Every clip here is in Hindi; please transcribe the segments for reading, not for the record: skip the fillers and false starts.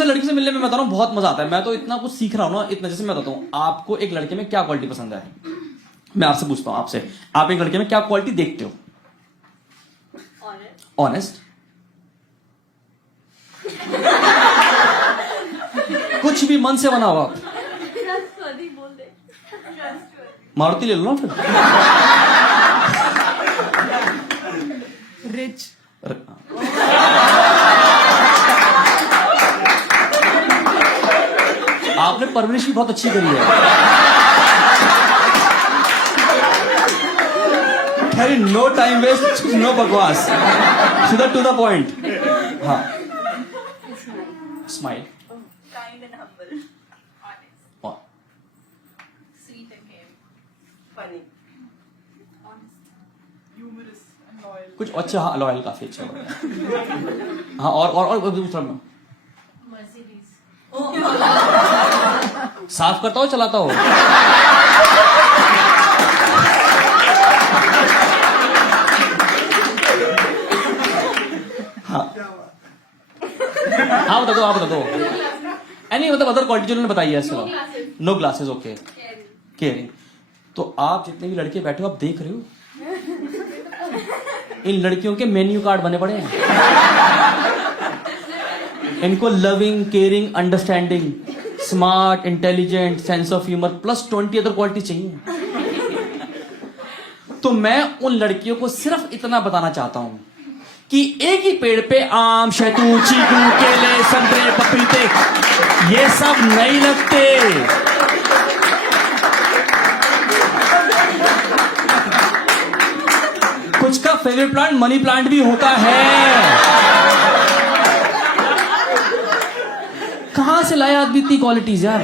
जैसे लड़की से मिलने में बता रहा हूँ बहुत मजा आता है, मैं तो इतना कुछ सीख रहा हूँ ना, इतना। जैसे मैं बताता हूँ आपको एक लड़के में क्या क्वालिटी पसंद है, मैं आपसे पूछता हूँ, आपसे आप एक लड़के में क्या क्वालिटी देखते हो? ऑनेस्ट। कुछ भी मन से बनाओ आप। मारुति ले लो ना फिर। रिच। आपने परवरिश भी बहुत अच्छी करी है। खैर, नो टाइम वेस्ट, नो बकवास, सीधा टू द पॉइंट। हाँ, smile, Kind and humble. Honest. Sweet and caring. Funny. Honest. Humorous and loyal. कुछ अच्छा। हाँ, लॉयल काफी अच्छा होगा। हाँ, और दूसरा में Mercedes. साफ करता हो चलाता हो? हाँ बता दो, आप बता दो। एनी मतलब अदर क्वालिटी जो उन्होंने बताई है इसके। No glasses, okay. केयरिंग। तो आप जितने भी लड़के बैठे हो, आप देख रहे हो इन लड़कियों के मेन्यू कार्ड बने पड़े हैं। इनको loving, caring, understanding, smart, intelligent, sense of humour plus 20 other quality चाहिए। तो मैं उन लड़कियों को सिर्फ इतना बताना चाहता हूं कि एक ही पेड़ पे आम, शहतूत, चीकू, केले, संतरे, पपीते ये सब नहीं लगते। कुछ का फेवरेट प्लांट मनी प्लांट भी होता है। कहां से लाए आदमी इतनी क्वालिटीज यार?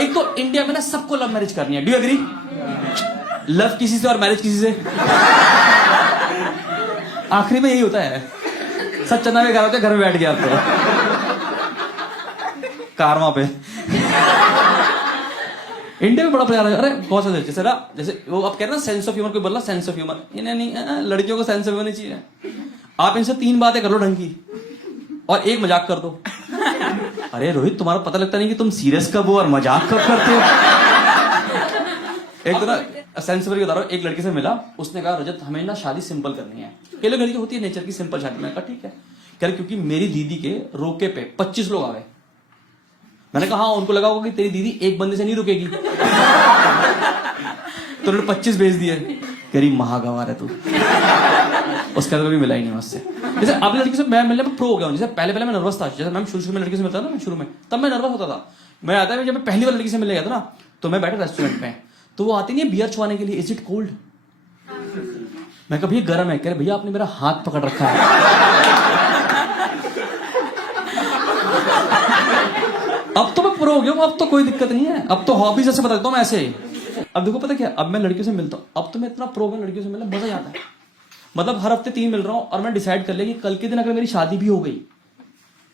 एक तो इंडिया में ना सबको लव मैरिज करनी है। Do you agree? लव किसी से और मैरिज किसी से, आखिरी में यही होता है। सब चंदा में घर होते, घर में बैठ गया तो कारवा पे। इंडिया में बड़ा प्यार है। अरे बहुत सारे जैसे वो आप कह रहे हैं ना सेंस ऑफ ह्यूमर, कोई बोला सेंस ऑफ ह्यूमर, नहीं, लड़कियों को सेंस ऑफ ह्यूमर नहीं चाहिए। आप इनसे 3 बातें कर लो ढंग की और एक मजाक कर दो। अरे रोहित, तुम्हारा पता लगता नहीं कि तुम सीरियस कब हो और मजाक कब करते हो। एक तो ना सेंस बता रहा हूँ, एक लड़की से मिला, उसने कहा रजत हमें ना शादी सिंपल करनी है। कई लोग लड़की होती है नेचर की सिंपल शादी। मैंने कहा ठीक है। कह रहे क्योंकि मेरी दीदी के रोके पे 25 लोग आ गए। मैंने कहा हाँ, उनको लगा होगा कि तेरी दीदी एक बंदे से नहीं रुकेगी, तो उन्होंने 25 भेज दिए। कह रही महागवार है तू। उसके बाद कभी मिला ही नहीं मुझसे। जैसे अपनी लड़की से मैं मिलने में प्रो हो गया हूँ। जैसे पहले मैं नर्वस था, जैसे मैं शुरू में लड़की से मिलता था ना, शुरू में तब मैं नर्वस होता था। मैं आता है जब मैं पहली बार लड़की से मिलने गया था ना, तो मैं बैठा रेस्टोरेंट में, तो वो आती नहीं है बियर छुआने के लिए, इज इट कोल्ड? मैं कभी गर्म है। कह रहे भैया आपने मेरा हाथ पकड़ रखा है। अब तो मैं प्रो हो गया हूं, अब तो कोई दिक्कत नहीं है। अब तो हॉबीज जैसे बता देता हूं मैं ऐसे। अब देखो पता क्या, अब मैं लड़कियों से मिलता हूं, अब तो मैं इतना प्रो हूं लड़कियों से मिलना, मजा आता है। मतलब हर हफ्ते 3 मिल रहा हूं और मैं डिसाइड कर लिया कि कल के दिन अगर मेरी शादी भी हो गई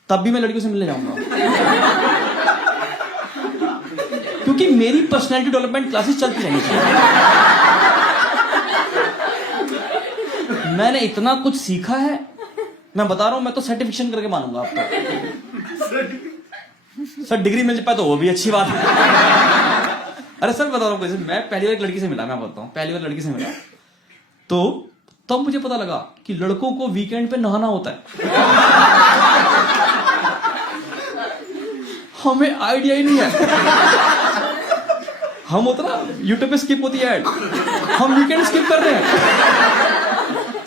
तब भी मैं लड़कियों से मिलने जाऊंगा। क्योंकि मेरी पर्सनैलिटी डेवलपमेंट क्लासेस चलती रहनी चाहिए। मैंने इतना कुछ सीखा है, मैं बता रहा हूं, मैं तो सर्टिफिकेशन करके मानूंगा आपको। सर डिग्री मिल जाए तो वो भी अच्छी बात है। अरे सर बता रहा हूँ, मैं पहली बार एक लड़की से मिला, मैं बताता हूँ, पहली बार लड़की से मिला तो तब मुझे पता लगा कि लड़कों को वीकेंड पे नहाना होता है। हमें आइडिया ही नहीं है। हम होता ना यूट्यूब पे स्किप होती है ऐड, हम वीकेंड स्किप कर रहे हैं,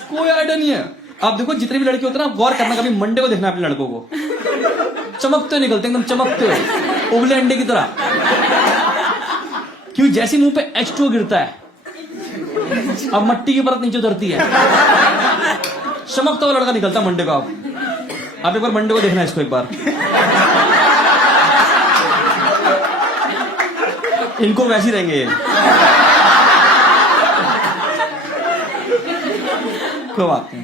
कोई आइडिया नहीं है। आप देखो जितने भी लड़के होते हैं ना, गौर करना, कभी मंडे को देखना अपने लड़कों को, चमकते निकलते एकदम चमकते हो, उबले अंडे की तरह। क्यों? जैसे मुंह पे H2O गिरता है, अब मट्टी की परत नीचे उतरती है, चमकता हुआ लड़का निकलता मंडे को। आप एक बार मंडे को देखना इसको एक बार। इनको वैसे ही रहेंगे ये। कोई बात नहीं,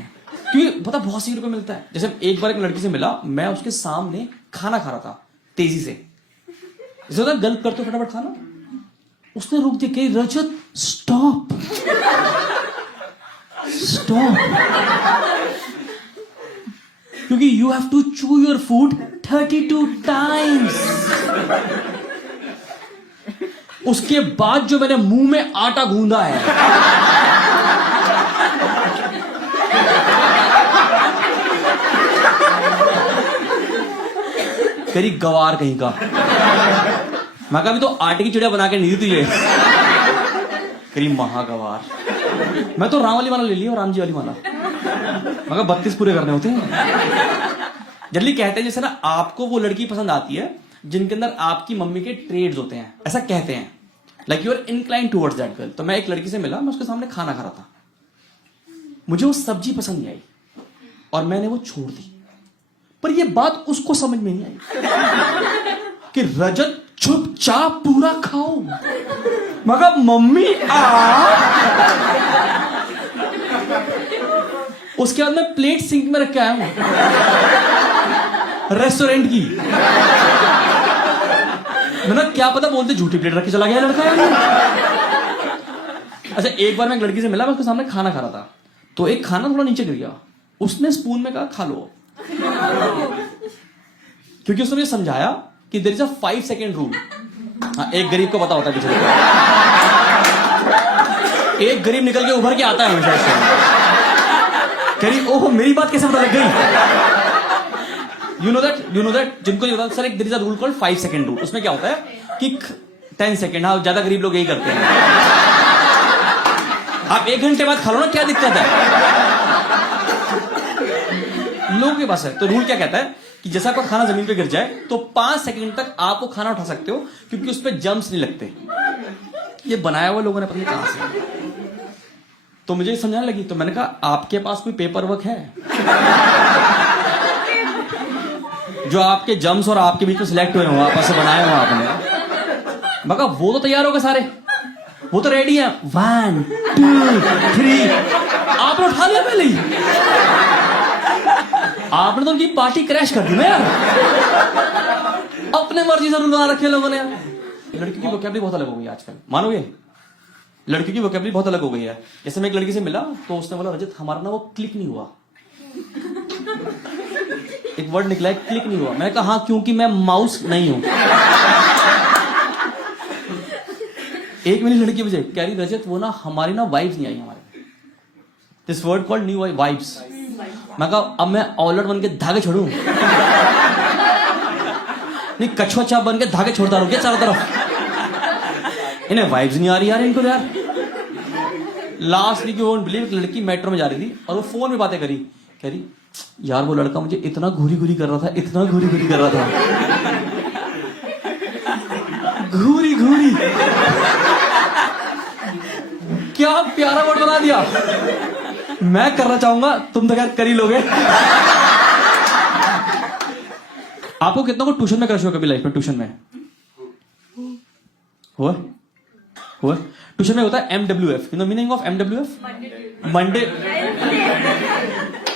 क्योंकि पता बहुत सी को मिलता है। जैसे एक बार एक लड़की से मिला, मैं उसके सामने खाना खा रहा था तेजी से, जैसे गल्प करते फटाफट खाना, उसने रुक दिया, कही रजत स्टॉप स्टॉप। क्योंकि you have to chew your food 32 times. उसके बाद जो मैंने मुंह में आटा गूंदा है, तेरी गवार कहीं का। मैं कहा अभी तो आटे की चिड़िया बना के नहीं दी तुझे, तेरी महागवार। मैं तो राम वाली माला ले ली और राम जी वाली माला। मैं कहा 32 पूरे करने होते हैं। जल्दी कहते हैं जैसे ना आपको वो लड़की पसंद आती है जिनके अंदर आपकी मम्मी के ट्रेड्स होते हैं, ऐसा कहते हैं, like you are incline towards that girl. तो मैं एक लड़की से मिला, मैं उसके सामने खाना खा रहा था, मुझे वो सब्जी पसंद नहीं आई और मैंने वो छोड़ दी। पर ये बात उसको समझ में नहीं आई कि रजत चुपचाप पूरा खाओ। मगर मम्मी उसके बाद मैं प्लेट सिंक में रख के आया हूं रेस्टोरेंट की। मैंने क्या पता बोलते झूठी प्लेट रख के चला गया लड़का यार। अच्छा एक बार मैं एक लड़की से मिला, मैं उसके सामने खाना खा रहा था, तो एक खाना थोड़ा नीचे गिर गया, उसने स्पून में कहा खा लो, क्योंकि उसने मुझे समझाया कि there is a 5 second rule. हाँ, एक गरीब को पता होता है पिछले, एक गरीब निकल के उभर के आता है हमेशा। कह ओहो मेरी बात कैसे पता लग गई। यू नो दैट जिनको नहीं पता सर, एक there is a rule called 5 second rule. उसमें क्या होता है कि 10 सेकंड, हाँ ज्यादा गरीब लोग यही करते हैं। आप 1 घंटे बाद खा लो ना, क्या दिक्कत है लोगों के पास है। तो रूल क्या कहता है कि जैसा आपका खाना जमीन पे गिर जाए तो 5 सेकंड तक आप वो खाना उठा सकते हो, क्योंकि उस पर जम्स नहीं लगते। ये बनाया हुआ लोगों ने पता नहीं कहां से। तो मुझे समझाने लगी, तो मैंने कहा आपके पास कोई पेपर वर्क है जो आपके जम्स और आपके बीच में सिलेक्ट हुए हो, आपस से बनाए हो आपने। मैं कहा वो तो तैयार होगा सारे, वो तो रेडी है, 1 2 3। आपने उठा लिया पहले ही, आपने तो उनकी पार्टी क्रैश कर दी ना यार। अपने मर्जी से रूल बना रखे लोगों ने यार। लड़की की वोकैबुलरी बहुत अलग हो गई आजकल, मानोगे? लड़की की वोकैबुलरी बहुत अलग हो गई है। जैसे मैं एक लड़की से मिला तो उसने बोला रजत हमारा ना वो क्लिक नहीं हुआ। एक वर्ड निकला है क्लिक नहीं हुआ। मैंने कहा हाँ क्योंकि मैं माउस नहीं हूं। एक मिनट लड़की मुझे कह रही रजत वो ना हमारी ना वाइब्स नहीं आई हमारे। This word called new vibes. मैं कहा अब मैं औलट बन के धागे छोड़ूं? नहीं कछुआ चाप बन के धागे छोड़ता रहूं क्या चारों तरफ? इन्हें वाइब्स नहीं आ रही यार इनको यार। लास्ट वीक वोंट बिलीव, एक लड़की मेट्रो में जा रही थी और वो फोन में बातें करी, कह रही यार वो लड़का मुझे इतना घूरी घूरी कर रहा था, इतना घूरी घूरी कर रहा था। घूरी घूरी क्या प्यारा वर्ड बना दिया। मैं करना चाहूंगा, तुम तो क्या कर ही लोगे। आपको कितना को ट्यूशन में क्रश हुआ कभी लाइफ में? ट्यूशन में हुआ? ट्यूशन में होता है MWF। You know meaning of MWF? Monday.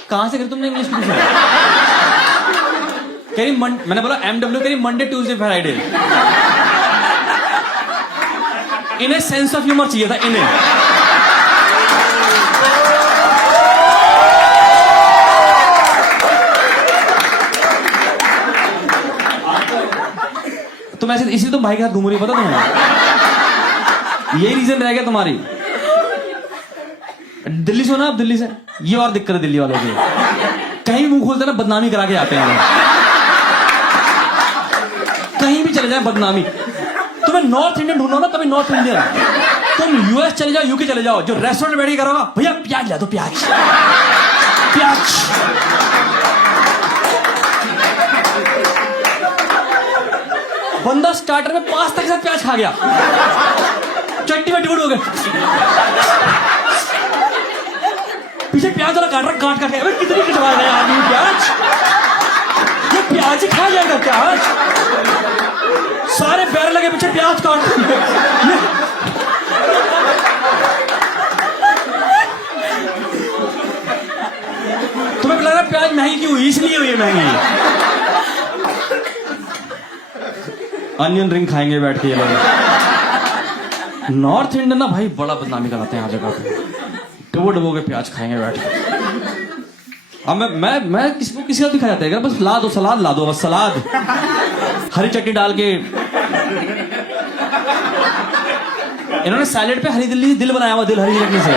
कहां से करी तुमने इंग्लिश ट्यूशन? कह रही मैंने बोला MW, कह रही मंडे ट्यूसडे फ्राइडे। इन्हें सेंस ऑफ ह्यूमर चाहिए था इन्हें। तुम ऐसे इसलिए तुम भाई के साथ घूम रही, पता तुम्हें? यही रीजन रह गया तुम्हारी। दिल्ली से हो ना आप? दिल्ली से ये और दिक्कत है दिल्ली वालों की, कहीं मुंह खोलते ना बदनामी करा के आते हैं। कहीं भी चले जाए बदनामी। तुम्हें नॉर्थ इंडियन ढूंढो ना, कभी नॉर्थ इंडियन। तुम US चले जाओ, UK चले जाओ, जो रेस्टोरेंट में बैठ के करोगा भैया प्याज ला दो, प्याज प्याज। बंदा स्टार्टर में पास्ता के साथ प्याज खा गया, चट्टी में डिवोट हो गए। पीछे प्याज वाला काट रहा, काट काट के कितनी खिंचवा रहे हैं आदमी प्याज। ये प्याज ही खा जाएगा प्याज। सारे पैर लगे पीछे प्याज काट। तुम्हें लग रहा है प्याज महंगी क्यों हुई? इसलिए हुई है महंगी। अनियन रिंग खाएंगे बैठ के ये लोग। नॉर्थ इंडियन ना भाई बड़ा बदनामी कराते हैं हर जगह पे। डबो डबो के प्याज खाएंगे बैठ के। अब मैं किसी को किसी का भी खा जाता है क्या? बस ला दो, सलाद ला दो, बस सलाद, हरी चटनी डाल के। इन्होंने सैलेड पे हरी दिल बनाया हुआ, दिल हरी चटनी से।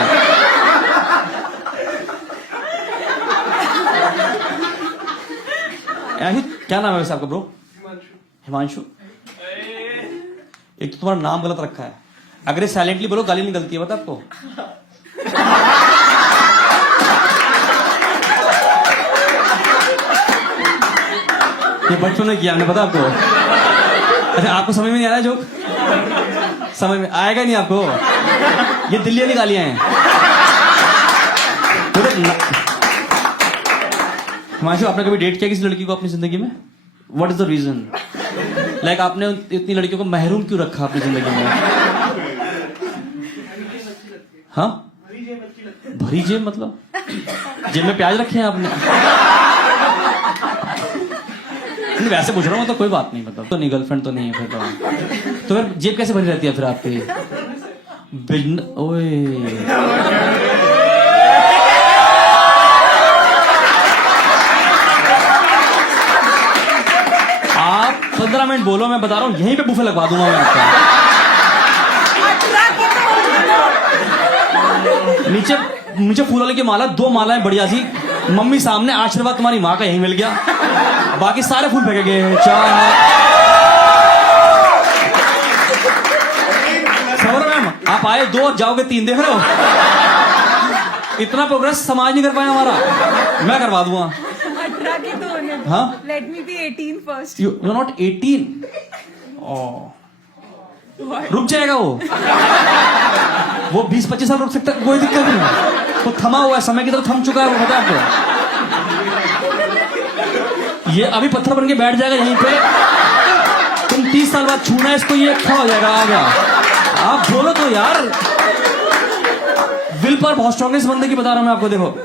क्या नाम है वैसे आपका ब्रो? हिमांशु। एक तो तुम्हारा नाम गलत रखा है। अगर ये साइलेंटली बोलो गाली निकलती है, बता आपको। ये बचपन में किया हमने, पता आपको। अच्छा, आपको समझ में नहीं आ रहा है जोक? समझ में आएगा नहीं आपको। ये दिल्ली वाली गालियां हैं। हिमांशु, आपने कभी डेट किया किसी लड़की को अपनी जिंदगी में? What is the reason? Like आपने इतनी लड़कियों को महरूम क्यों रखा अपनी जिंदगी में? हाँ, भरी जेब मतलब जेब में प्याज रखे हैं आपने? नहीं, वैसे पूछ रहा हूँ तो कोई बात नहीं, मतलब तो नहीं, गर्लफ्रेंड तो नहीं है फिर तो फिर जेब कैसे भरी रहती है फिर आपकी? ओए, आप 15 मिनट बोलो, मैं बता रहा हूँ यहीं पे बुफे लगवा दूंगा मैं आपका। नीचे फूल वाले की माला, 2 मालाएं बढ़िया सी, मम्मी सामने, आशीर्वाद तुम्हारी माँ का यहीं मिल गया, बाकी सारे फूल फेंके गए हैं। समझ मैम, आप आए 2 और जाओगे 3, देख रहे हो? इतना प्रोग्रेस समाज नहीं कर पाया हमारा, मैं करवा दूंगा। 18 की तो होने दो। हाँ, let me be 18 first. You are not 18। रुक जाएगा वो 20-25 साल रुक सकता है, कोई दिक्कत नहीं। वो थमा हुआ है, समय की तरफ थम चुका है, वो पता है आपको। ये अभी पत्थर बन के बैठ जाएगा यहीं पे, तुम 30 साल बाद छूना है इसको, ये खड़ा हो जाएगा, आ गया। आप बोलो तो यार, विल पर बहुत स्ट्रॉन्ग है इस बंदे की, बता रहा हूं मैं आपको। देखो,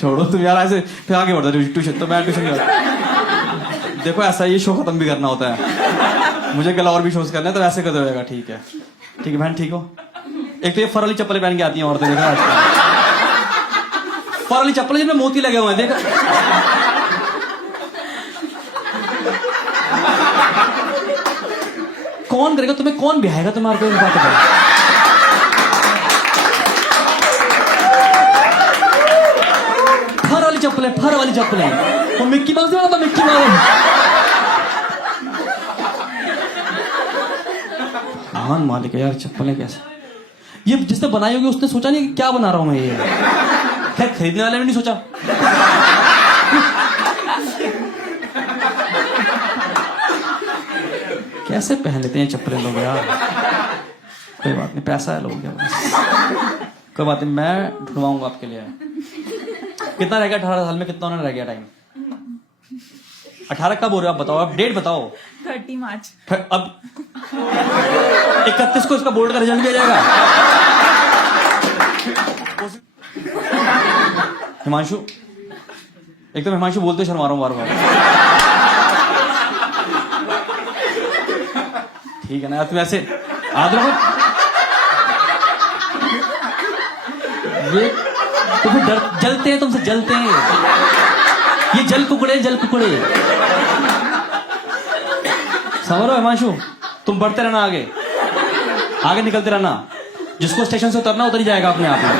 छोड़ो तुम यार, ऐसे फिर आगे बढ़ता ट्यूशन, तो मैं ट्यूशन देखो, ऐसा ये शो खत्म भी करना होता है, मुझे कल और भी शोज करना है, तो ऐसे कर देगा। ठीक है बहन, ठीक हो? एक तो ये फर वाली चप्पलें पहन के आती हैं औरतें, देखा आजकल फर वाली चप्पलें जिनमें मोती लगे हुए हैं, देखा? कौन करेगा तुम्हें, कौन बिहाएगा तुम्हारे को? बात करो। फर वाली चप्पलें, वो मिक्की माउस नहीं होता, मिक्की माउस। महान मालिक है यार, चप्पलें कैसे? ये जिसने बनाई होगी उसने सोचा नहीं कि क्या बना रहा हूं मैं ये। खैर, खरीदने वाले ने नहीं सोचा। कैसे पहन लेते हैं चप्पलें लोग यार। कोई बात नहीं, पैसा है लोगों के पास, कोई बात नहीं, मैं ढूंढवाऊंगा आपके लिए। कितना रह गया 18 साल में, कितना रह गया टाइम? 18 कब हो रहे हो आप बताओ, आप डेट बताओ। 30 मार्च। अब 31 को इसका बोर्ड का रिजल्ट भी आ जाएगा। हिमांशु, एक तो हिमांशु बोलते शर्मा रहा हूं बार-बार। ठीक है ना, तुम ऐसे याद रखो, ये तो फिर जलते हैं तुमसे, जलते हैं ये, जल कुकड़े। समझ रहे हो हिमांशु? तुम बढ़ते रहना, आगे निकलते रहना। जिसको स्टेशन से उतरना उतर ही जाएगा अपने आप में।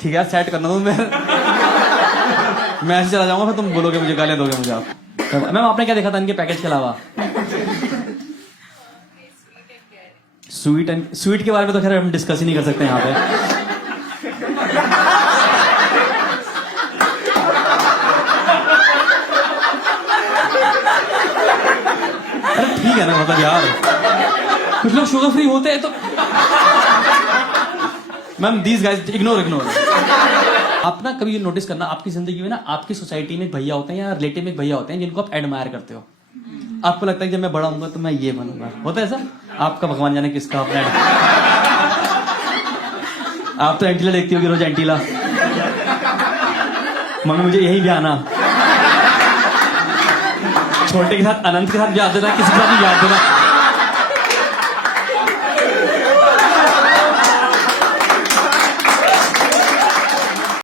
ठीक है, सेट करना तुम। मैं ऐसे चला जाऊंगा, फिर तुम बोलोगे मुझे, गालियां दोगे मुझे आप। मैम, आपने क्या देखा था इनके पैकेज के अलावा? स्वीट के बारे में तो खैर हम डिस्कस ही नहीं कर सकते यहाँ पे। अरे ठीक है ना, मतलब यार कुछ लोग शुगर फ्री होते हैं तो। Ma'am, these guys ignore. आप ना कभी ये नोटिस करना, आपकी जिंदगी में ना, आपकी सोसाइटी में भैया होते हैं या रिलेटिव में भैया होते हैं जिनको आप एडमायर करते हो। आपको लगता है कि जब मैं बड़ा होऊंगा तो मैं ये बनूंगा, होता है ऐसा? आपका भगवान जाने किसका अपना। आप तो एंटीला देखती होगी रोज, एंटीला। मम्मी मुझे यही भी आना, छोटे के साथ, अनंत के साथ भी याद देना, किसी के साथ भी याद देना।